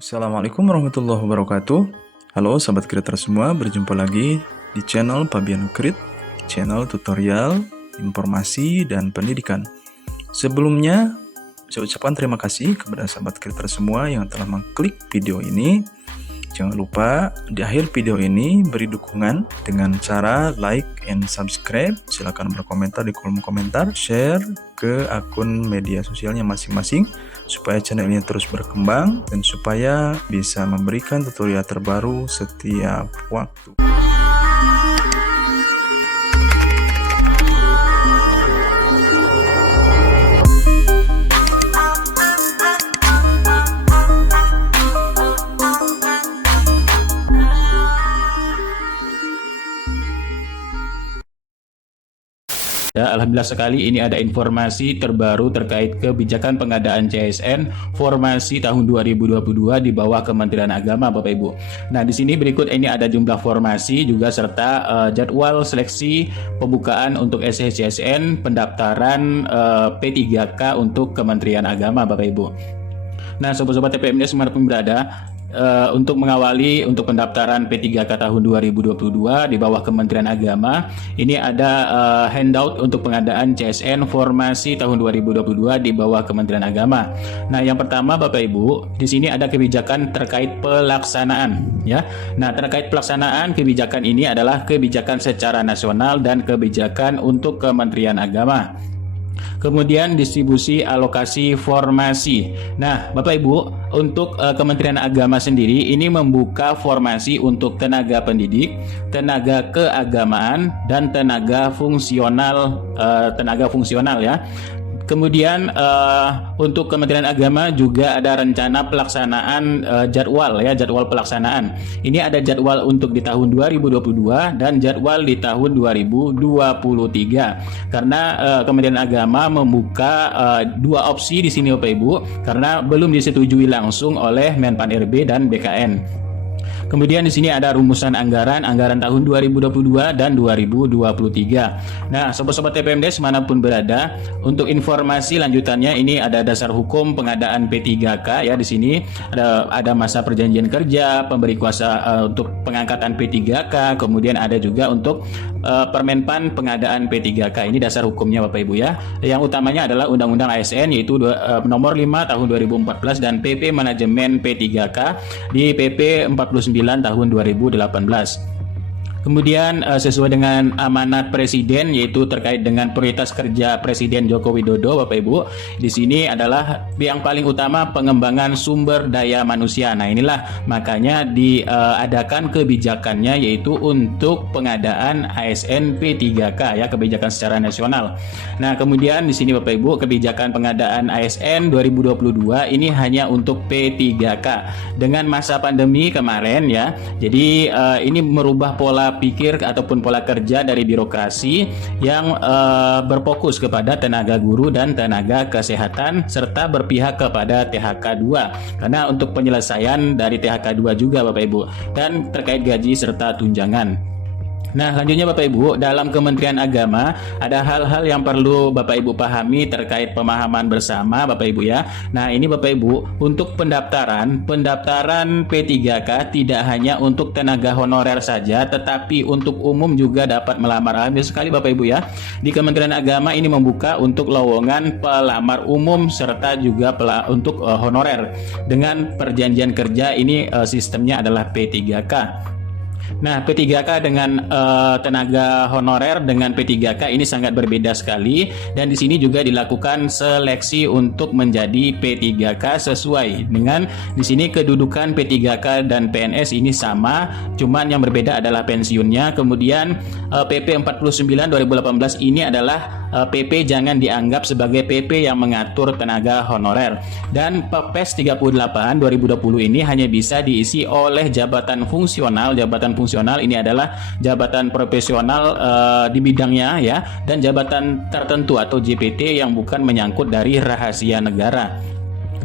Assalamualaikum warahmatullahi wabarakatuh. Halo sahabat creator semua, berjumpa lagi di channel Pabian Crit, channel tutorial, informasi, dan pendidikan. Sebelumnya, saya ucapkan terima kasih kepada sahabat creator semua yang telah mengklik video ini. Jangan lupa di akhir video ini beri dukungan dengan cara like and subscribe. Silahkan berkomentar di kolom komentar, share ke akun media sosialnya masing-masing supaya channel ini terus berkembang dan supaya bisa memberikan tutorial terbaru setiap waktu. Ya, alhamdulillah sekali ini ada informasi terbaru terkait kebijakan pengadaan CSN formasi tahun 2022 di bawah Kementerian Agama, Bapak Ibu. Nah, di sini berikut ini ada jumlah formasi juga serta jadwal seleksi pembukaan untuk SHCSN pendaftaran P3K untuk Kementerian Agama, Bapak Ibu. Nah, sobat-sobat TPMD dimanapun berada, untuk mengawali untuk pendaftaran P3K tahun 2022 di bawah Kementerian Agama, ini ada handout untuk pengadaan CSN formasi tahun 2022 di bawah Kementerian Agama. Nah, yang pertama Bapak Ibu, di sini ada kebijakan terkait pelaksanaan, ya. Nah, terkait pelaksanaan kebijakan ini adalah kebijakan secara nasional dan kebijakan untuk Kementerian Agama. Kemudian distribusi alokasi formasi. Nah, Bapak Ibu, untuk Kementerian Agama sendiri ini membuka formasi untuk tenaga pendidik, tenaga keagamaan, dan tenaga fungsional ya. Kemudian untuk Kementerian Agama juga ada rencana pelaksanaan jadwal pelaksanaan. Ini ada jadwal untuk di tahun 2022 dan jadwal di tahun 2023. Karena Kementerian Agama membuka dua opsi di sini Bapak Ibu karena belum disetujui langsung oleh Menpan RB dan BKN. Kemudian di sini ada rumusan anggaran tahun 2022 dan 2023. Nah, sobat-sobat TPMD manapun berada, untuk informasi lanjutannya ini ada dasar hukum pengadaan P3K ya. Di sini ada masa perjanjian kerja, pemberi kuasa untuk pengangkatan P3K, kemudian ada juga untuk Permenpan pengadaan P3K. Ini dasar hukumnya Bapak Ibu ya. Yang utamanya adalah Undang-Undang ASN yaitu nomor 5 tahun 2014 dan PP Manajemen P3K di PP 49 tahun 2018. Kemudian sesuai dengan amanat Presiden yaitu terkait dengan prioritas kerja Presiden Joko Widodo, Bapak Ibu, di sini adalah yang paling utama pengembangan sumber daya manusia. Nah, inilah makanya diadakan kebijakannya yaitu untuk pengadaan ASN P3K ya, kebijakan secara nasional. Nah, kemudian di sini Bapak Ibu, kebijakan pengadaan ASN 2022 ini hanya untuk P3K dengan masa pandemi kemarin ya. Jadi ini merubah pola pikir ataupun pola kerja dari birokrasi yang berfokus kepada tenaga guru dan tenaga kesehatan serta berpihak kepada THK 2 karena untuk penyelesaian dari THK 2 juga Bapak Ibu dan terkait gaji serta tunjangan. Nah, selanjutnya Bapak Ibu, dalam Kementerian Agama ada hal-hal yang perlu Bapak Ibu pahami terkait pemahaman bersama Bapak Ibu ya. Nah, ini Bapak Ibu, untuk pendaftaran P3K tidak hanya untuk tenaga honorer saja, tetapi untuk umum juga dapat melamar. Alhamdulillah sekali Bapak Ibu ya. Di Kementerian Agama ini membuka untuk lowongan pelamar umum serta juga untuk honorer. Dengan perjanjian kerja ini sistemnya adalah P3K. Nah, P3K dengan tenaga honorer dengan P3K ini sangat berbeda sekali dan di sini juga dilakukan seleksi untuk menjadi P3K sesuai dengan di sini kedudukan P3K dan PNS ini sama, cuman yang berbeda adalah pensiunnya. Kemudian PP 49 2018 ini adalah PP jangan dianggap sebagai PP yang mengatur tenaga honorer dan Perpres 38 2020 ini hanya bisa diisi oleh jabatan fungsional ini adalah jabatan profesional di bidangnya ya dan jabatan tertentu atau JPT yang bukan menyangkut dari rahasia negara.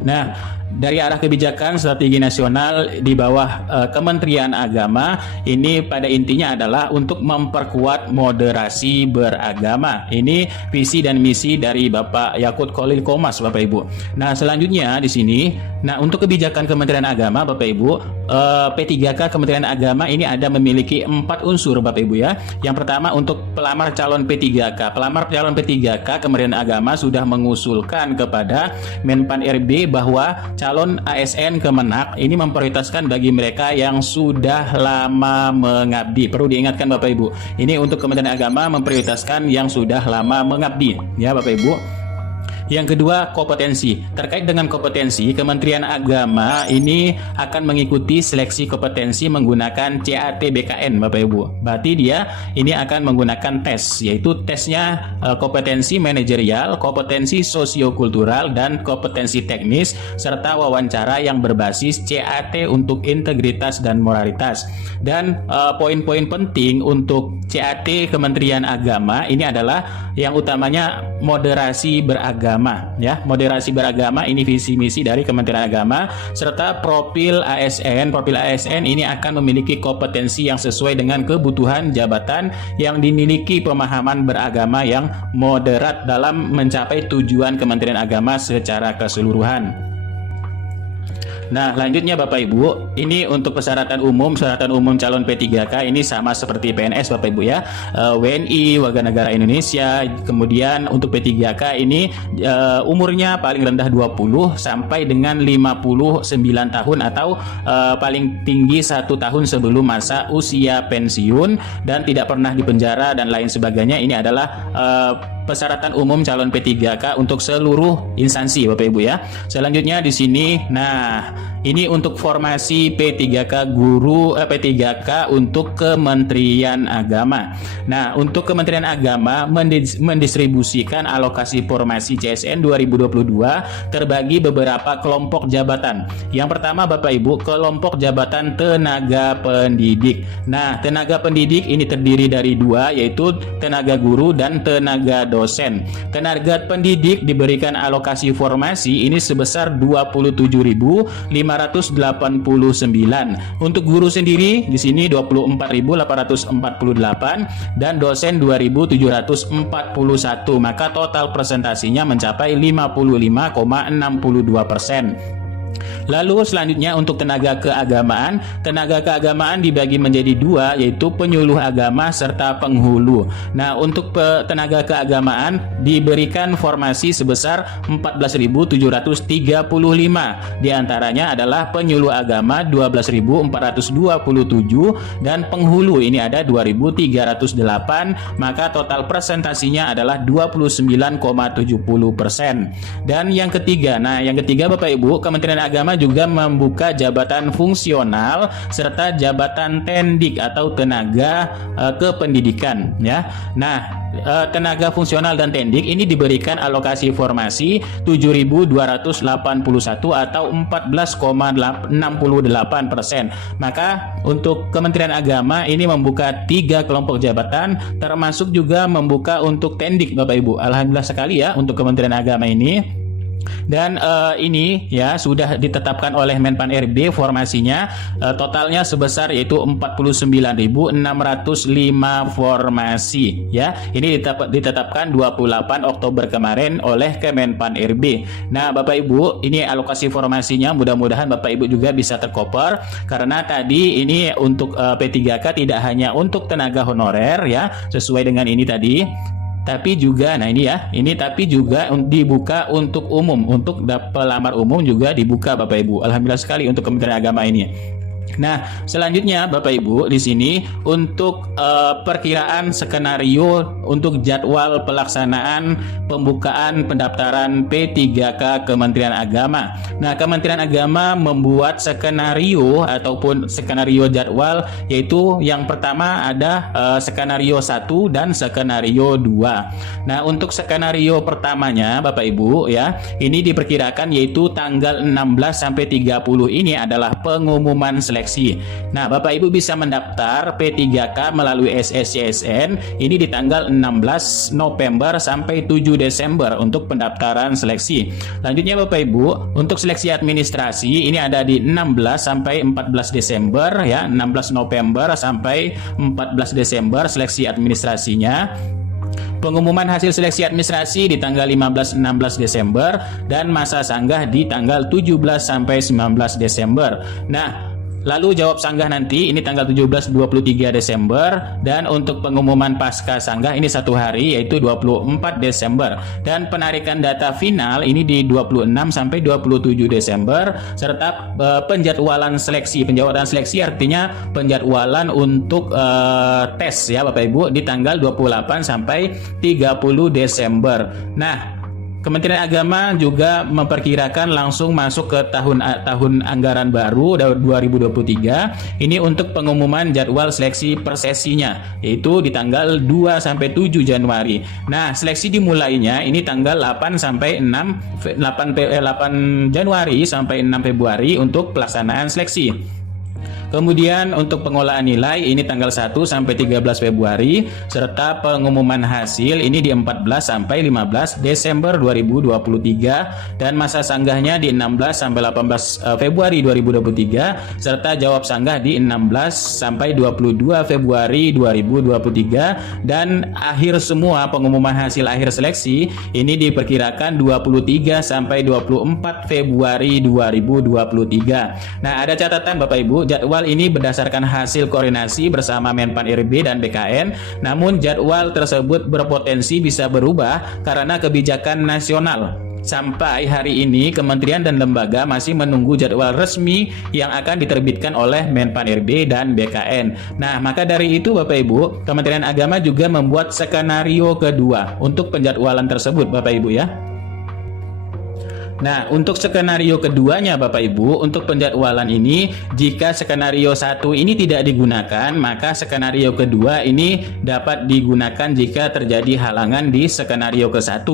Nah, dari arah kebijakan strategi nasional di bawah Kementerian Agama ini pada intinya adalah untuk memperkuat moderasi beragama. Ini visi dan misi dari Bapak Yakut Khalil Qomas, Bapak Ibu. Nah, selanjutnya di sini, nah untuk kebijakan Kementerian Agama, Bapak Ibu, P3K Kementerian Agama ini ada memiliki 4 unsur, Bapak Ibu ya. Yang pertama untuk pelamar calon P3K. Pelamar calon P3K Kementerian Agama sudah mengusulkan kepada Menpan RB bahwa calon ASN Kemenak ini memprioritaskan bagi mereka yang sudah lama mengabdi. Perlu diingatkan Bapak Ibu, ini untuk Kementerian Agama memprioritaskan yang sudah lama mengabdi ya Bapak Ibu. Yang kedua, kompetensi. Terkait dengan kompetensi, Kementerian Agama ini akan mengikuti seleksi kompetensi menggunakan CAT BKN, Bapak Ibu. Berarti dia ini akan menggunakan tes, yaitu tesnya kompetensi manajerial, kompetensi sosiokultural, dan kompetensi teknis, serta wawancara yang berbasis CAT untuk integritas dan moralitas. Dan poin-poin penting untuk CAT Kementerian Agama ini adalah yang utamanya moderasi beragama ya. Moderasi beragama ini visi misi dari Kementerian Agama, serta profil ASN. Profil ASN ini akan memiliki kompetensi yang sesuai dengan kebutuhan jabatan yang dimiliki pemahaman beragama yang moderat dalam mencapai tujuan Kementerian Agama secara keseluruhan. Nah, lanjutnya Bapak Ibu, ini untuk persyaratan umum calon P3K ini sama seperti PNS Bapak Ibu ya. WNI, warga negara Indonesia. Kemudian untuk P3K ini umurnya paling rendah 20 sampai dengan 59 tahun atau paling tinggi 1 tahun sebelum masa usia pensiun dan tidak pernah dipenjara dan lain sebagainya. Ini adalah persyaratan umum calon P3K untuk seluruh instansi Bapak Ibu ya. Selanjutnya di sini, nah ini untuk formasi P3K P3K untuk Kementerian Agama. Nah, untuk Kementerian Agama mendistribusikan alokasi formasi CSN 2022 terbagi beberapa kelompok jabatan. Yang pertama Bapak Ibu, kelompok jabatan tenaga pendidik. Nah, tenaga pendidik ini terdiri dari 2, yaitu tenaga guru dan tenaga dosen. Tenaga pendidik diberikan alokasi formasi ini sebesar 27.589. Untuk guru sendiri di sini 24.848 dan dosen 2.741. Maka total presentasinya mencapai 55,62%. Lalu selanjutnya untuk tenaga keagamaan dibagi menjadi 2, yaitu penyuluh agama serta penghulu. Nah, untuk tenaga keagamaan diberikan formasi sebesar 14.735. Di antaranya adalah penyuluh agama 12.427 dan penghulu ini ada 2.308. Maka total presentasinya adalah 29,70%. Dan yang ketiga, Bapak Ibu, Kementerian Agama juga membuka jabatan fungsional serta jabatan tendik atau tenaga kependidikan ya. Nah, tenaga fungsional dan tendik ini diberikan alokasi formasi 7.281 atau 14,68%. Maka untuk Kementerian Agama ini membuka 3 kelompok jabatan, termasuk juga membuka untuk tendik Bapak Ibu. Alhamdulillah sekali ya untuk Kementerian Agama ini. Dan ini ya sudah ditetapkan oleh Menpan RB formasinya totalnya sebesar yaitu 49.605 formasi ya. Ini ditetapkan 28 Oktober kemarin oleh Kemenpan RB. Nah, Bapak Ibu, ini alokasi formasinya mudah-mudahan Bapak Ibu juga bisa tercover karena tadi ini untuk P3K tidak hanya untuk tenaga honorer ya, sesuai dengan ini tadi. Tapi juga, tapi juga dibuka untuk umum, untuk pelamar umum juga dibuka Bapak Ibu. Alhamdulillah sekali untuk Kementerian Agama ini. Nah, selanjutnya Bapak Ibu di sini untuk perkiraan skenario untuk jadwal pelaksanaan pembukaan pendaftaran P3K Kementerian Agama. Nah, Kementerian Agama membuat skenario ataupun skenario jadwal, yaitu yang pertama ada skenario 1 dan skenario 2. Nah, untuk skenario pertamanya Bapak Ibu ya, ini diperkirakan yaitu tanggal 16 sampai 30 ini adalah pengumuman seleksi seleksi. Nah, Bapak Ibu bisa mendaftar P3K melalui SSCSN ini di tanggal 16 November sampai 7 Desember untuk pendaftaran seleksi. Lanjutnya Bapak Ibu, untuk seleksi administrasi ini ada di 16 sampai 14 Desember ya, 16 November sampai 14 Desember seleksi administrasinya. Pengumuman hasil seleksi administrasi di tanggal 15-16 Desember dan masa sanggah di tanggal 17 sampai 19 Desember. Nah, lalu jawab sanggah nanti ini tanggal 17-23 Desember dan untuk pengumuman pasca sanggah ini 1 hari yaitu 24 Desember dan penarikan data final ini di 26 sampai 27 Desember serta penjadwalan seleksi. Penjadwalan seleksi artinya penjadwalan untuk tes ya Bapak Ibu di tanggal 28 sampai 30 Desember. Nah, Kementerian Agama juga memperkirakan langsung masuk ke tahun anggaran baru 2023 ini untuk pengumuman jadwal seleksi persesinya yaitu di tanggal 2 sampai 7 Januari. Nah, seleksi dimulainya ini tanggal 8 sampai 8 Januari sampai 6 Februari untuk pelaksanaan seleksi. Kemudian untuk pengolahan nilai ini tanggal 1 sampai 13 Februari serta pengumuman hasil ini di 14 sampai 15 Desember 2023 dan masa sanggahnya di 16 sampai 18 Februari 2023 serta jawab sanggah di 16 sampai 22 Februari 2023 dan akhir semua pengumuman hasil akhir seleksi ini diperkirakan 23 sampai 24 Februari 2023. Nah, ada catatan Bapak Ibu, jadwal ini berdasarkan hasil koordinasi bersama Menpan RB dan BKN, namun jadwal tersebut berpotensi bisa berubah karena kebijakan nasional. Sampai hari ini kementerian dan lembaga masih menunggu jadwal resmi yang akan diterbitkan oleh Menpan RB dan BKN. Nah, maka dari itu Bapak Ibu, Kementerian Agama juga membuat skenario kedua untuk penjadwalan tersebut Bapak Ibu ya. Nah, untuk skenario keduanya Bapak Ibu, untuk penjadwalan ini jika skenario 1 ini tidak digunakan, maka skenario kedua ini dapat digunakan jika terjadi halangan di skenario ke-1.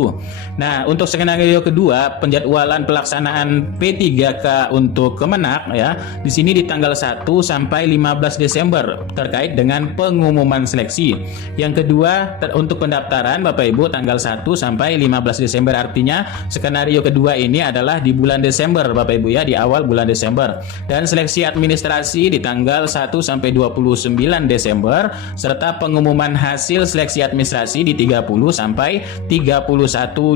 Nah, untuk skenario kedua, penjadwalan pelaksanaan P3K untuk Kemenak ya, di sini di tanggal 1 sampai 15 Desember terkait dengan pengumuman seleksi. Yang kedua, untuk pendaftaran Bapak Ibu tanggal 1 sampai 15 Desember, artinya skenario kedua ini adalah di bulan Desember Bapak Ibu ya, di awal bulan Desember. Dan seleksi administrasi di tanggal 1 sampai 29 Desember serta pengumuman hasil seleksi administrasi di 30 sampai 31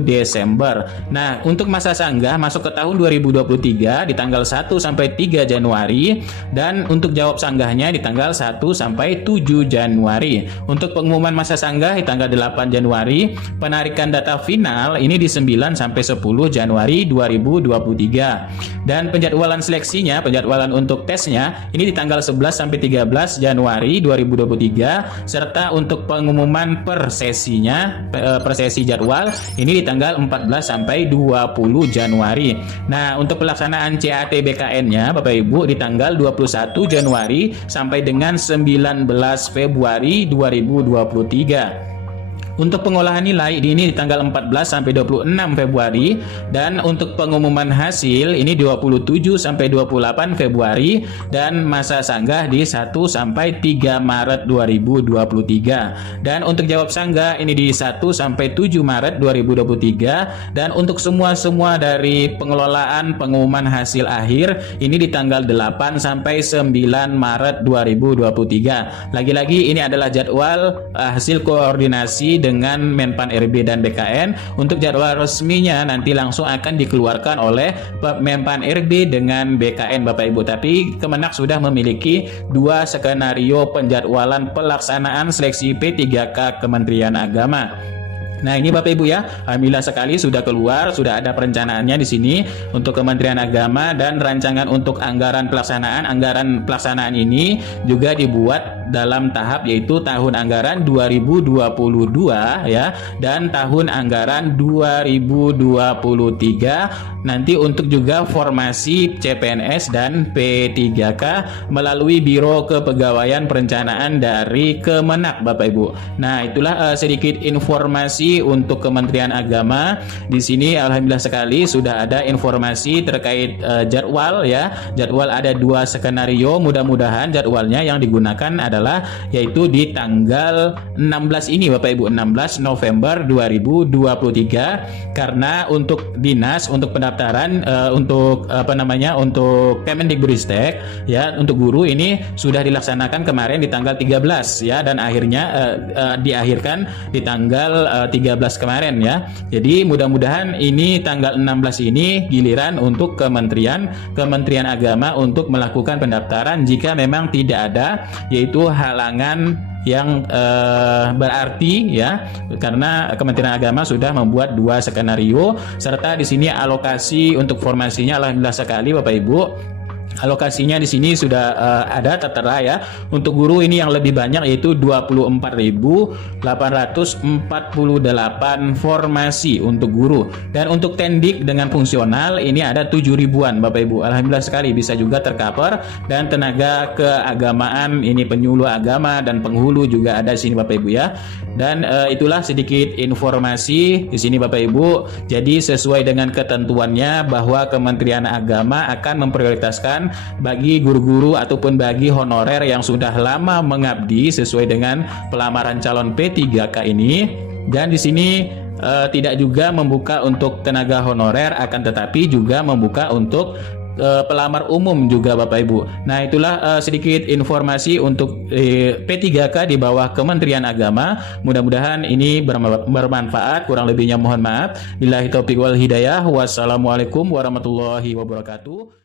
Desember. Nah, untuk masa sanggah masuk ke tahun 2023 di tanggal 1 sampai 3 Januari dan untuk jawab sanggahnya di tanggal 1 sampai 7 Januari. Untuk pengumuman masa sanggah di tanggal 8 Januari, penarikan data final ini di 9 sampai 10 Januari 2023 dan penjadwalan seleksinya, penjadwalan untuk tesnya ini di tanggal 11 sampai 13 Januari 2023 serta untuk pengumuman per sesinya, per sesi jadwal ini di tanggal 14 sampai 20 Januari. Nah, untuk pelaksanaan CAT BKN-nya Bapak Ibu di tanggal 21 Januari sampai dengan 19 Februari 2023. Untuk pengolahan nilai ini di tanggal 14 sampai 26 Februari dan untuk pengumuman hasil ini 27 sampai 28 Februari dan masa sanggah di 1 sampai 3 Maret 2023. Dan untuk jawab sanggah ini di 1 sampai 7 Maret 2023 dan untuk semua dari pengelolaan pengumuman hasil akhir ini di tanggal 8 sampai 9 Maret 2023. Lagi-lagi ini adalah jadwal hasil koordinasi dengan Menpan RB dan BKN. Untuk jadwal resminya nanti langsung akan dikeluarkan oleh Menpan RB dengan BKN Bapak Ibu. Tapi Kemenak sudah memiliki 2 skenario penjadwalan pelaksanaan seleksi P3K Kementerian Agama. Nah, ini Bapak Ibu ya, alhamdulillah sekali sudah keluar, sudah ada perencanaannya di sini untuk Kementerian Agama dan rancangan untuk anggaran pelaksanaan ini juga dibuat dalam tahap yaitu tahun anggaran 2022 ya dan tahun anggaran 2023 nanti untuk juga formasi CPNS dan P3K melalui Biro Kepegawaian Perencanaan dari Kemenak Bapak Ibu. Nah, itulah sedikit informasi untuk Kementerian Agama. Di sini alhamdulillah sekali sudah ada informasi terkait jadwal ya. Jadwal ada 2 skenario, mudah-mudahan jadwalnya yang digunakan adalah yaitu di tanggal 16 ini Bapak Ibu, 16 November 2023 karena untuk dinas untuk pendaftaran untuk untuk Kemendikbudristek ya untuk guru ini sudah dilaksanakan kemarin di tanggal 13 ya dan akhirnya diakhirkan di tanggal 13 kemarin ya. Jadi mudah-mudahan ini tanggal 16 ini giliran untuk Kementerian Agama untuk melakukan pendaftaran jika memang tidak ada yaitu halangan yang berarti ya karena Kementerian Agama sudah membuat 2 skenario serta di sini alokasi untuk formasinya alhamdulillah sekali Bapak Ibu. Alokasinya di sini sudah ada tertera ya. Untuk guru ini yang lebih banyak yaitu 24.848 formasi untuk guru. Dan untuk tendik dengan fungsional ini ada 7 ribuan Bapak Ibu. Alhamdulillah sekali bisa juga tercover dan tenaga keagamaan ini penyuluh agama dan penghulu juga ada di sini Bapak Ibu ya. Dan itulah sedikit informasi di sini Bapak Ibu. Jadi sesuai dengan ketentuannya bahwa Kementerian Agama akan memprioritaskan bagi guru-guru ataupun bagi honorer yang sudah lama mengabdi sesuai dengan pelamaran calon P3K ini. Dan di sini tidak juga membuka untuk tenaga honorer akan tetapi juga membuka untuk pelamar umum juga Bapak Ibu. Nah, itulah sedikit informasi untuk P3K di bawah Kementerian Agama. Mudah-mudahan ini bermanfaat. Kurang lebihnya mohon maaf. Billahi taufiq wal hidayah. Wassalamualaikum warahmatullahi wabarakatuh.